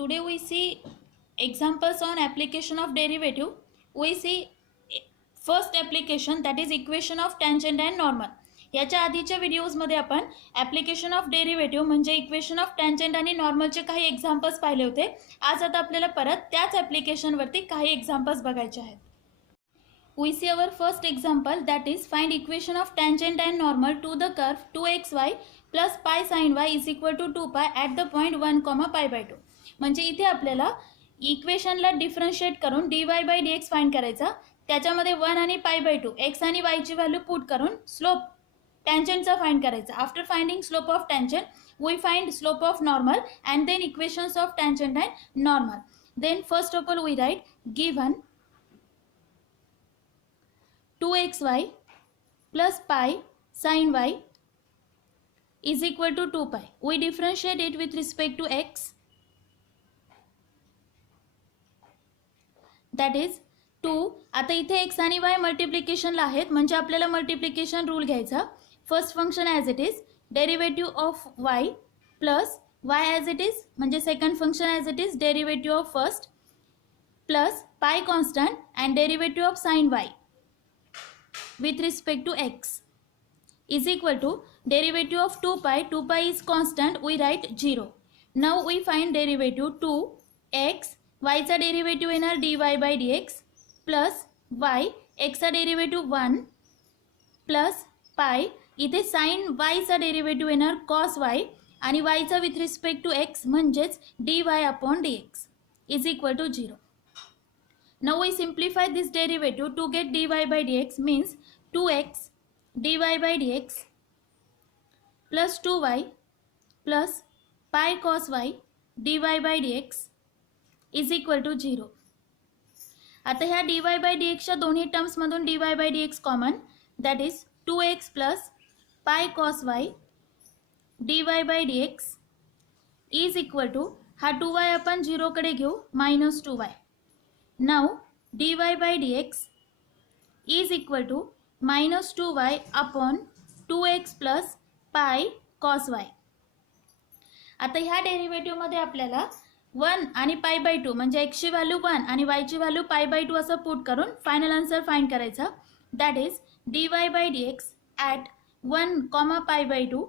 Today we see examples on application of derivative. We see first application, that is equation of tangent and normal. याच्या आधीच्या व्हिडिओजमध्ये आपण application of derivative म्हणजे equation of tangent आणि नॉर्मलचे काही examples पाहिले होते. आज आता आपल्याला परत त्याच ॲप्लिकेशनवरती काही एक्झाम्पल्स बघायचे आहेत. We see our first example, that is find equation of tangent and normal to the curve 2xy plus pi sin y is equal to 2 pi at the point 1, pi by 2. म्हणजे इथे आपल्याला इक्वेशनला differentiate करून dy by dx find करायचा. त्याच्यामध्ये 1 आणि pi by 2 x आणि y ची व्हॅल्यू पुट करून स्लोप टँजंटचा फाइंड करायचा. After finding slope of tangent we find slope of normal and then equations of tangent and normal. Then first of all we write given 2xy plus pi sin y is equal to 2 pi. We differentiate it with respect to x, that is 2. आता इथे x आणि y मल्टिप्लिकेशनला आहेत म्हणजे आपल्याला multiplication rule घ्यायचा. First function as it is derivative of y plus y as it is म्हणजे second function as it is derivative of first plus pi constant and derivative of sine y with respect to x is equal to derivative of 2 pi. 2 pi is constant, we write 0. Now we find derivative 2x, y चा derivative येणार dy by dx plus y, x चा derivative 1 plus pi, इथे sin y चा derivative येणार cos y आणि y चा with respect to x म्हणजेच dy upon dx is equal to 0. Now we simplify this derivative to get dy by dx means 2x dy by dx plus 2y plus pi cos y dy by dx is equal to 0. आता ह्या dy by dx च्या दोन्ही terms मधून dy by dx common, that is 2x plus pi cos y dy by dx is equal to हा 2y आपण 0 कडे घेऊ minus 2y. Now dy by dx is equal to minus 2y upon 2x plus pi cos y. आता ह्या डेरिव्हेटिव्हमध्ये आपल्याला 1 आणि pi by 2 म्हणजे x ची व्हॅल्यू 1 आणि y ची व्हॅल्यू पाय बाय 2 असं पुट करून फायनल आन्सर फाइंड करायचा. That is dy by dx at 1, pi by 2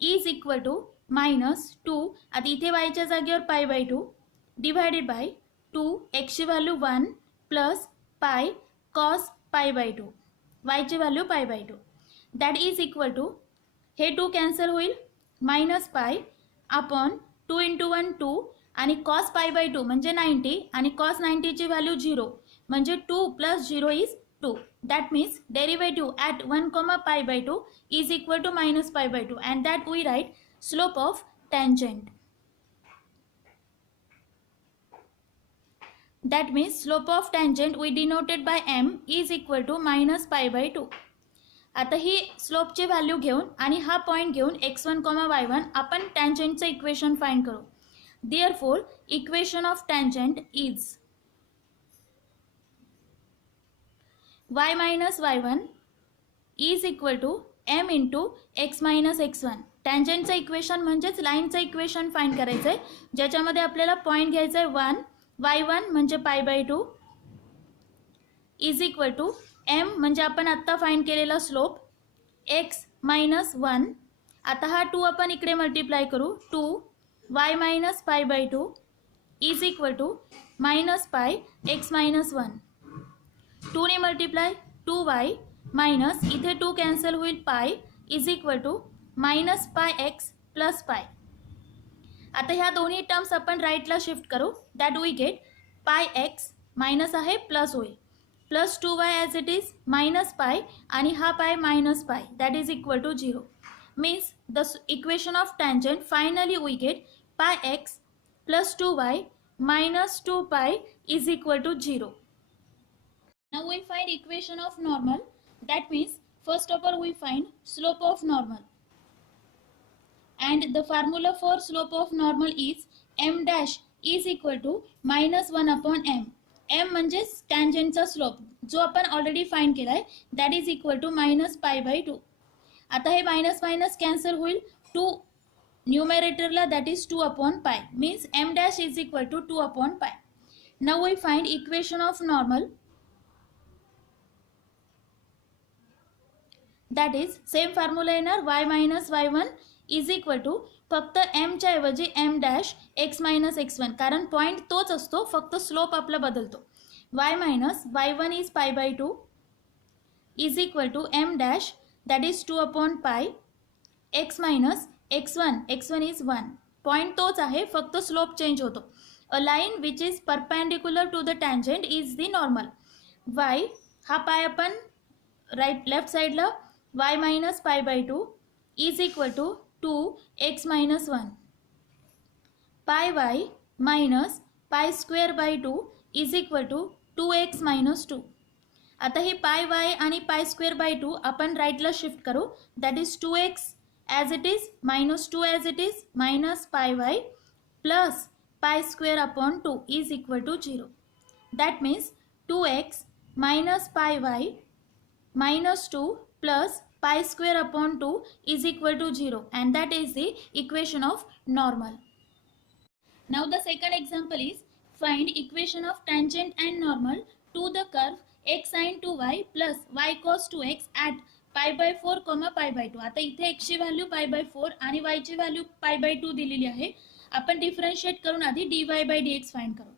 is equal to minus 2. आता इथे y च्या जागेवर pi by 2 divided by 2 x ची value 1 plus pi cos pi by 2 y ची value pi by 2 that is equal to हे 2 cancel होईल minus pi upon 2 into 1 2 आणि cos pi by 2 म्हणजे 90 आणि कॉस 90 ची व्हॅल्यू 0 म्हणजे 2 plus 0 is 2. That means derivative at 1, pi by 2 is equal to minus pi by 2 and that we write slope of tangent. That means slope of tangent we denoted by m is equal to minus pi by 2. आता ही स्लोपची value घेऊन आणि हा point घेऊन x1, y1 आपण टँजंटचं equation find करू. Therefore equation of tangent is y minus y1 is equal to m into x minus x1. टँजंटचं equation म्हणजेच लाईनचं इक्वेशन फाइंड करायचं आहे ज्याच्यामध्ये आपल्याला पॉइंट घ्यायचा आहे 1, y1 म्हणजे pi by 2 is equal to m म्हणजे आपण आत्ता फाइंड केलेला स्लोप x मायनस 1. आता हा 2 आपण इकडे मल्टिप्लाय करू 2 y minus pi by 2 is equal to minus pi x minus 1. 2 ने मल्टिप्लाय 2y मायनस इथे 2 कॅन्सल होईल pi is equal to minus pi x plus pi. आता ह्या दोन्ही टर्म्स आपण राईटला शिफ्ट करू. That we get pi x minus आहे प्लस होईल plus 2y as it is minus pi आणि हा pi minus pi that is equal to 0. Means the equation of tangent finally we get pi x plus 2y minus 2 pi is equal to 0. Now we find equation of normal. That means first of all we find slope of normal. And the formula for slope of normal is m dash is equal to minus 1 upon m. m म्हणजे टँजंटचा slope जो आपण already find केला आहे that is equal to minus pi by 2. आता हे minus minus cancel होईल 2 न्यूमरेटरला that is 2 upon pi means m dash is equal to 2 upon pi. Now we find equation of normal, that is same formula येणार y minus y1 is equal to फक्त m च्या ऐवजी m dash x minus x1 कारण point तोच असतो फक्त slope आपला बदलतो. y minus y1 is pi by 2 is equal to m dash that is 2 upon pi x minus x1 is 1. Point तोच आहे फक्त स्लोप चेंज होतो. A line which is perpendicular to the tangent is the normal. y हा पाय आपण left साइडला y minus pi by 2 is equal to 2x minus 1. pi y minus pi square by 2 is equal to 2x minus 2. आता ही पाय y आणि pi square by 2 आपण राईटला shift करू. That is 2x as it is minus 2 as it is minus pi y plus pi square upon 2 is equal to 0. That means 2x minus pi y minus 2 plus pi square upon 2 is equal to 0 and that is the equation of normal. Now the second example is find equation of tangent and normal to the curve x sin 2y plus y cos 2x at pi by 4 pi by 2. आता इथे x ची value pi by 4 आणि y ची value pi by 2 दिलेली आहे. आपण differentiate करून आधी dy by dx फाइंड करू.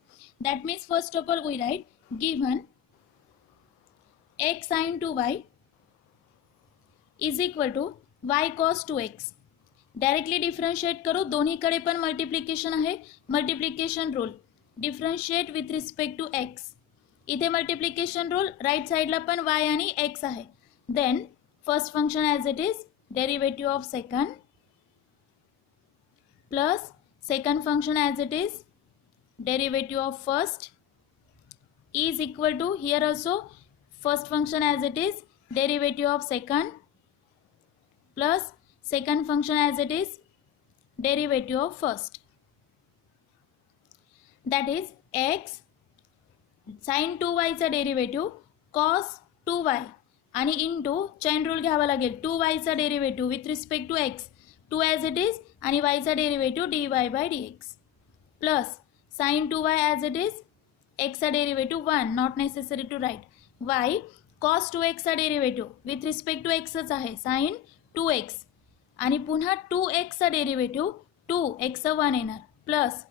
That means first of all we write given x sin 2y is equal to y cos 2x. Directly differentiate करू. दोन्हीकडे पण मल्टिप्लिकेशन आहे. Multiplication rule differentiate with respect to x. इथे multiplication rule right साइडला पण y आणि x आहे. Then first function as it is derivative of second plus second function as it is derivative of first is equal to here also first function as it is derivative of second plus second function as it is derivative of first. That is x sin 2y चा derivative cos 2y आणि into chain rule घ्यावा लागेल. 2y चा derivative with respect to x 2 as it is आणि y चा derivative dy by dx plus sin 2y as it is x चा derivative 1 not necessary to write. y cos 2x चा derivative with respect to xच आहे sin 2x आणि पुन्हा 2x चा derivative 2x 1 येणार प्लस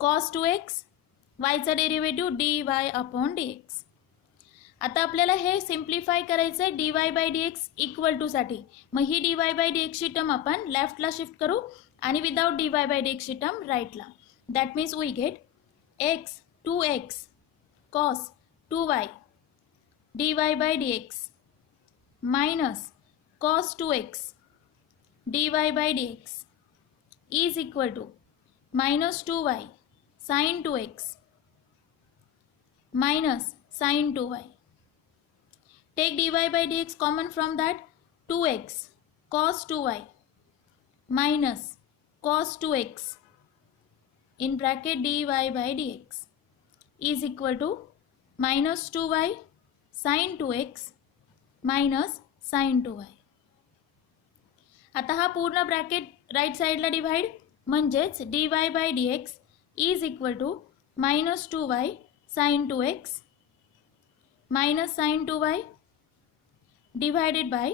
cos 2x y चा derivative dy upon dx. आता आपल्याला हे सिम्प्लिफाय करायचं आहे dy by dx equal to साठी. मग ही dy बाय dx ची टर्म आपण लेफ्टला शिफ्ट करू आणि विदाउट dy बाय dx ची टर्म राईटला. That means we get x 2x cos 2y dy by dx minus cos 2x dy by dx is equal to minus 2y sin 2x minus sin 2y. Take dy by dx common from that. 2x cos 2y minus cos 2x in bracket dy by dx is equal to minus 2y sin 2x minus sin 2y. आता हा पूर्ण bracket right साइडला divide म्हणजेच dy by dx is equal to minus 2y sin 2x minus sin 2y divided by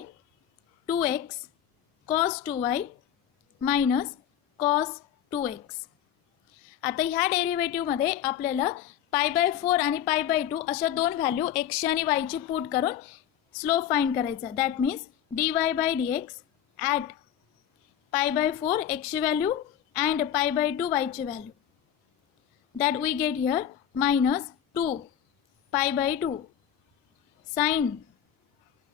2x cos 2y minus cos 2x. आता ह्या डेरिव्हेटिव्हमध्ये आपल्याला पाय by 4 आणि पाय बाय 2 अशा दोन व्हॅल्यू x आणि y ची पुट करून स्लोप फाइंड करायचा. That means dy by dx at pi by 4 x ची value and pi by 2 y ची value. That we get here minus 2 pi by 2 sine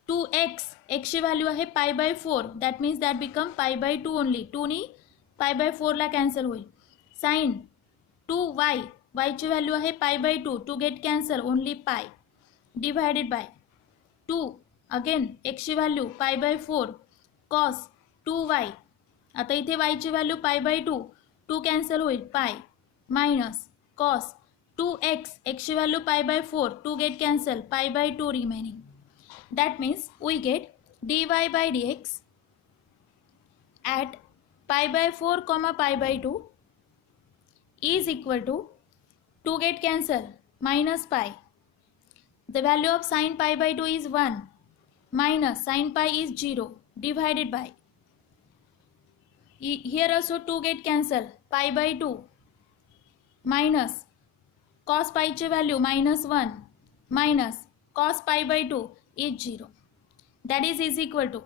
2x x ची value आहे pi by 4. That means that become pi by 2 only. 2 नी पाय by 4 ला cancel होईल. Sign 2y y ची value आहे pi by 2 to get cancel only pi divided by 2 again x ची value pi by 4 cos 2y. आता इथे y ची व्हॅल्यू पाय बाय 2 2 कॅन्सल होईल pi minus cos 2x x ची value pi by 4 to get cancel pi by 2 remaining. That means we get dy by dx at pi by 4 comma pi by 2 is equal to 2 get cancel minus pi. The value of sin pi by 2 is 1 minus sin pi is 0 divided by, here also 2 get cancel, pi by 2 minus cos pi ची value minus 1 minus cos pi by 2 is 0. That is equal to,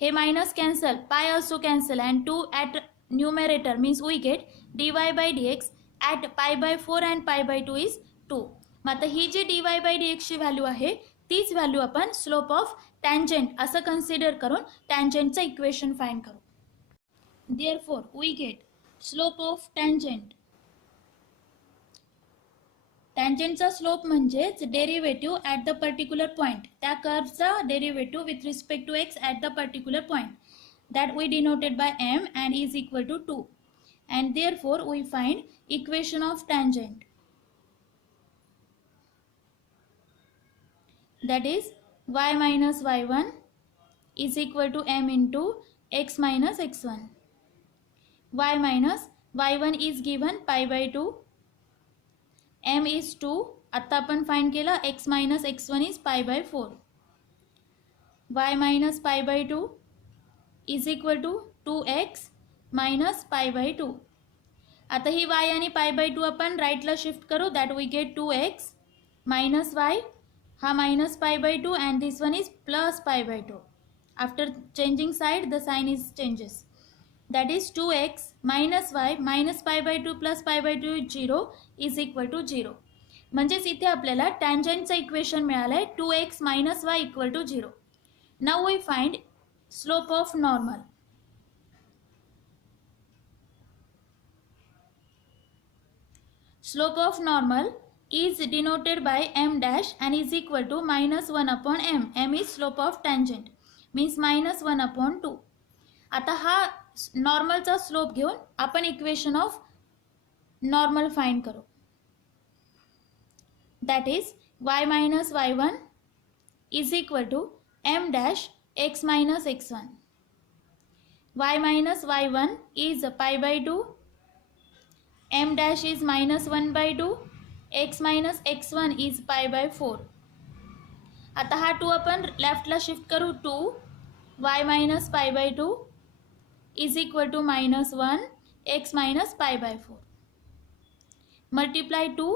हे minus cancel, pi also cancel and 2 at numerator means we get dy by dx at pi by 4 and pi by 2 is 2. मग आता ही जी dy by dx ची value आहे तीच value आपण slope of tangent असं कन्सिडर करून टँजेंटचं इक्वेशन फाइंड करू. Therefore we get slope of tangent. टँजेंटचा स्लोप म्हणजेच derivative at the particular point, त्या कर्वचा derivative with respect to x at the particular point that we denoted by m and is equal to 2, and therefore we find equation of tangent, that is y minus y1 is equal to m into x minus x1. y minus y1 is given pi by 2, m is 2, आता आपण find केला, x minus x1 is pi by 4. y minus pi by 2 is equal to 2x minus pi by 2. आता ही y आणि pi by 2 आपण राईटला shift करू, that we get 2x minus y, हा minus pi by 2 and this one is plus pi by 2. After changing side the sign is changes, that is 2x minus y minus pi by 2 plus pi by 2 is 0 is equal to 0. म्हणजेच इथे आपल्याला टँजेंटचं equation मिळालंय 2x minus y equal to 0. Now we find slope of normal. Slope of normal is denoted by m dash and is equal to minus 1 upon m. m is slope of tangent means minus 1 upon 2. आता हा नॉर्मलचा slope घेऊन आपण equation of normal find करू, that is y minus y1 is equal to m dash x minus x1. y minus y1 is pi by 2, m dash is minus 1 by 2, x minus x1 is pi by 4. आता हा 2 आपण लेफ्टला shift करू, 2 y minus pi by 2 is equal to minus 1 x minus pi by 4. Multiply 2,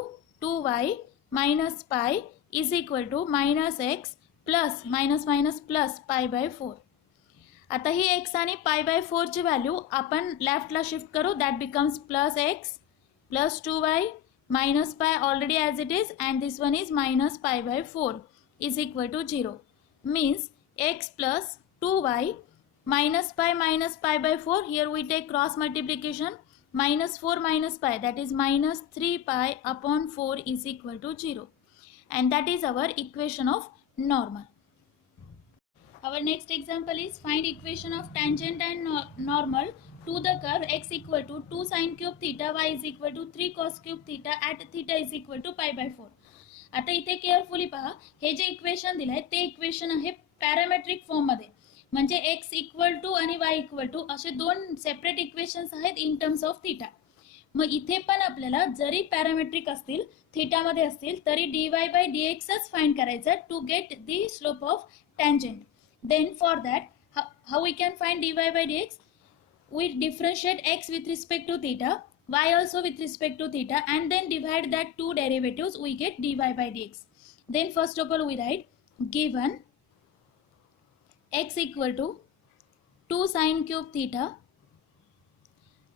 2y minus pi is equal to minus x plus minus minus plus pi by 4. आता ही x आणि pi by 4 ची value आपण लेफ्टला shift करू, that becomes plus x plus 2y minus pi already as it is and this one is minus pi by 4 is equal to 0. Means x plus 2y minus pi by 4, here we take cross multiplication, minus 4 minus pi, that is minus 3 pi upon 4 is equal to 0, and that is our equation of normal. Our next example is find equation of tangent and normal to the curve x equal to 2 sin cube theta y is equal to 3 cos cube theta at theta is equal to pi by 4. आता इथे carefully पहा, हे जे equation दिलंय ते equation आहे parametric form मध्ये, म्हणजे x इक्वल टू आणि y इक्वल टू असे दोन सेपरेट इक्वेशन्स आहेत इन टर्म्स ऑफ थीटा. मग इथे पण आपल्याला जरी पॅरामेट्रिक असतील, थीटा मध्ये असतील, तरी dy by dxच फाइंड करायचं to get the slope of tangent. Then for that how we can find dy by dx, we differentiate x with respect to theta, y also with respect to theta, and then divide that two derivatives, we get dy by dx. Then first of all we write given x equal to 2 sin cube theta,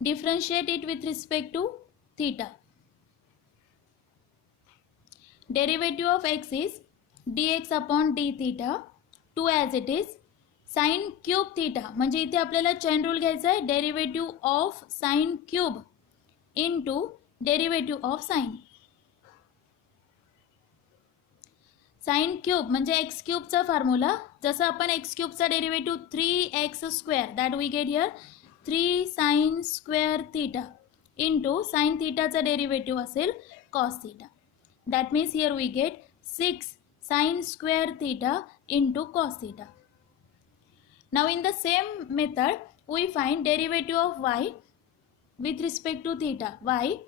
differentiate it with respect to theta. Derivative of x is dx upon d theta, 2 as it is, sin cube theta म्हणजे इथे आपल्याला chain rule घ्यायचा आहे, derivative of sine cube into derivative of sine. Sine cube म्हणजे x क्यूबचा formula, जसं आपण x क्यूबचा derivative 3x square, that we get here 3 sine square theta into sine थीटाचा डेरिव्हेटिव्ह असेल cos theta. That means here we get 6 sine square theta into cos theta. Now in the same method we find derivative of y with respect to theta, y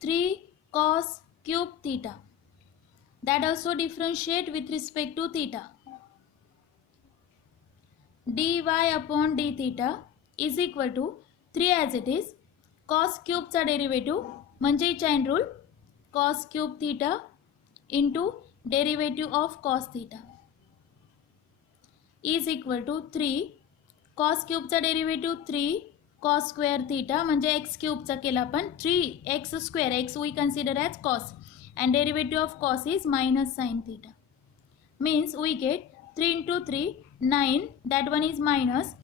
3 cos cube theta, that also differentiate with respect to theta. dy upon d theta is equal to 3 as it is, cos cube चा derivative म्हणजे chain rule, cos cube theta into derivative of cos theta is equal to 3 cos cube चा derivative 3 cos square theta म्हणजे x cube चा केला आपण 3x square, x we consider as cos and derivative of cos is minus sin theta, means we get 3 into 3 9, that one is minus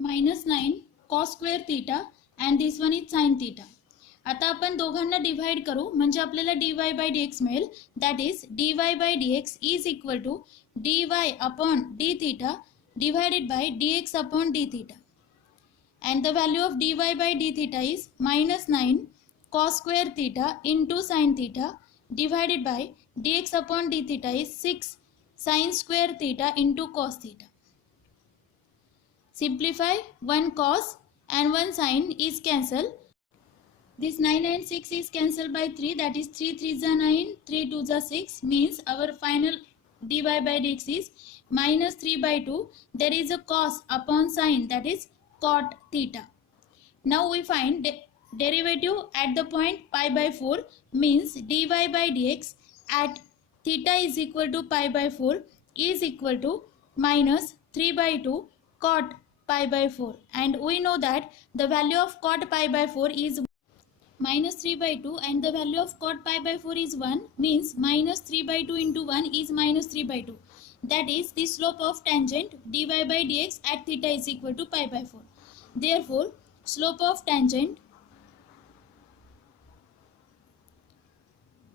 9 cos square theta and this one is sin theta. आता आपण दोघांना divide करू म्हणजे आपल्याला dy by dx मिळेल, that is dy by dx is equal to dy upon d theta divided by dx upon d theta, and the value of dy by d theta is minus 9 cos square theta into sin theta divided by dx upon d theta is 6 sin square theta into cos theta. Simplify, one cos and one sin is cancelled. This 9 and 6 is cancelled by 3, that is 3 3s are 9, 3 2s are 6, means our final dy by dx is minus 3 by 2. There is a cos upon sin, that is cot theta. Now we find derivative at the point pi by 4, means dy by dx at theta is equal to pi by 4 is equal to minus 3 by 2 cot pi by 4, and we know that the value of cot pi by 4 is minus 3 by 2 and the value of cot pi by 4 is 1, means minus 3 by 2 into 1 is minus 3 by 2. That is the slope of tangent dy by dx at theta is equal to pi by 4. Therefore, slope of tangent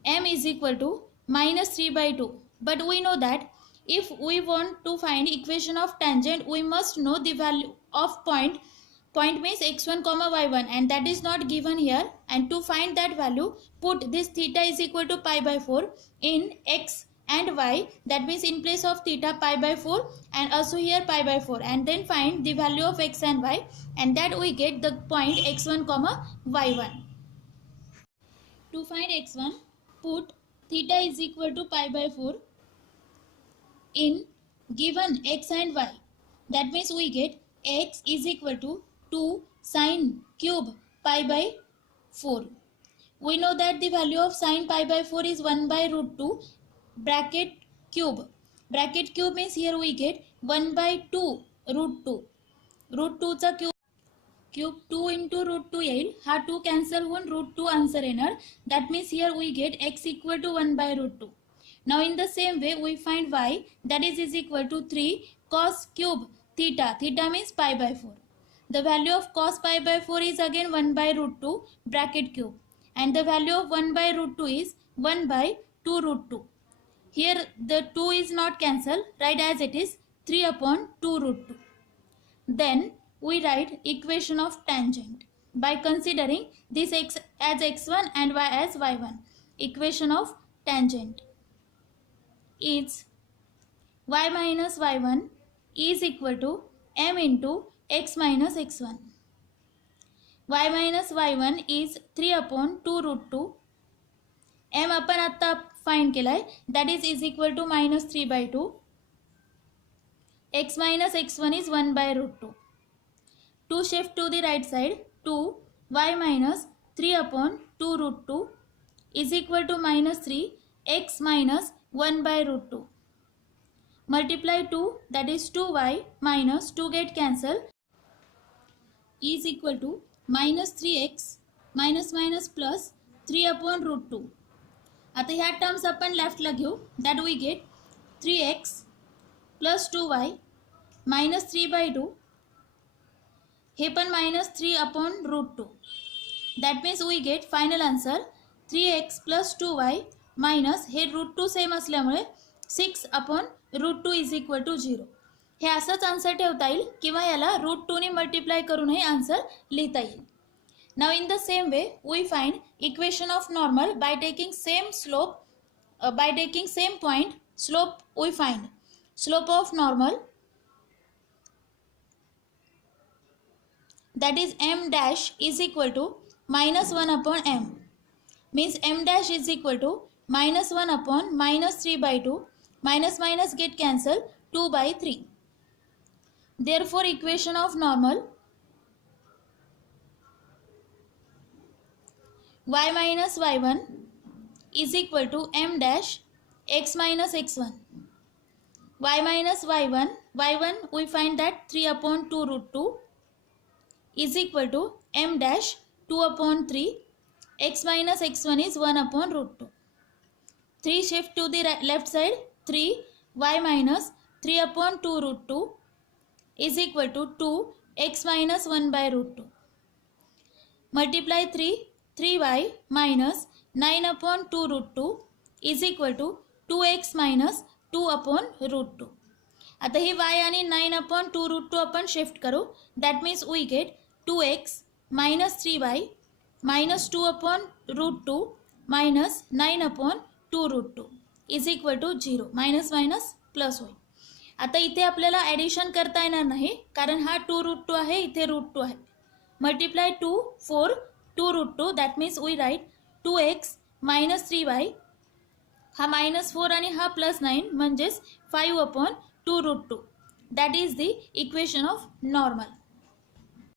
m is equal to minus 3 by 2. But we know that if we want to find equation of tangent, we must know the value of point. Point means x1 comma y1 and that is not given here, and to find that value put this theta is equal to pi by 4 in x and y, that means in place of theta pi by 4 and also here pi by 4, and then find the value of x and y, and that we get the point x1 comma y1. To find x1, put theta is equal to pi by 4 in given x and y, that means we get x is equal to 2 sin cube pi by 4. We know that the value of sin pi by 4 is 1 by root 2 bracket cube. Bracket cube means here we get 1 by 2 root 2. Root 2 चा cube 2 into root 2 येईल, हा 2 cancel होऊन root 2 answer येणार, that means here we get x equal to 1 by root 2. Now in the same way we find y, that is equal to 3 cos cube theta. Theta means pi by 4. The value of cos pi by 4 is again 1 by root 2 bracket cube, and the value of 1 by root 2 is 1 by 2 root 2. Here the 2 is not cancelled, write as it is 3 upon 2 root 2. Then we write equation of tangent by considering this x as x1 and y as y1. Equation of tangent is y minus y1 is equal to m into x minus x1. Y minus y1 is 3 upon 2 root 2. M आपण आता find केलाय, that is equal to minus 3 by 2. X minus x1 is 1 by root 2. To shift to the right side, 2 y minus 3 upon 2 root 2 is equal to minus 3 x minus 1 by root 2. Multiply 2, that is 2y minus 2 get cancelled, is equal to minus 3x minus minus plus 3 upon root 2. आता ह्या terms आपण लेफ्टला घेऊ, that we get 3x plus 2y minus 3 by 2, हे पण minus 3 upon root 2. That means we get final answer 3x plus 2y minus हे root 2 same असल्यामुळे 6 upon root 2 is equal to 0. हे असंच आन्सर ठेवता येईल किंवा याला root 2 ने मल्टिप्लाय करूनही आन्सर लिहिता येईल. Now in the same way we find equation of normal by taking same slope, by taking same point slope we find slope of normal that is m dash is equal to minus 1 upon m. Means m dash is equal to minus 1 upon minus 3 by 2. Minus minus get cancelled, 2 by 3. Therefore equation of normal y minus y1 is equal to m dash x minus x1. Y minus y1, y1 we find that 3 upon 2 root 2 is equal to m dash 2 upon 3. X minus x1 is 1 upon root 2. 3 shift to the left side, 3 y minus 3 upon 2 root 2 is equal to 2 x minus 1 by root 2. Multiply 3, 3y minus 9 upon 2 root 2 is equal to 2x minus 2 upon root 2. आता हे y आणि 9 upon 2 root 2 आपण shift करू. That means we get 2x minus 3y minus 2 upon root 2 minus 9 upon 2 root 2 is equal to 0. Minus minus plus होईल. आता इथे आपल्याला addition करता येणार नाही कारण हा 2 root 2 आहे, इथे रूट 2 आहे. Multiply 2 4 2 root 2 that means we write 2x minus 3y हा मायनस 4 आणि हा प्लस 9 म्हणजेच 5 upon 2 root 2. That is the equation of normal.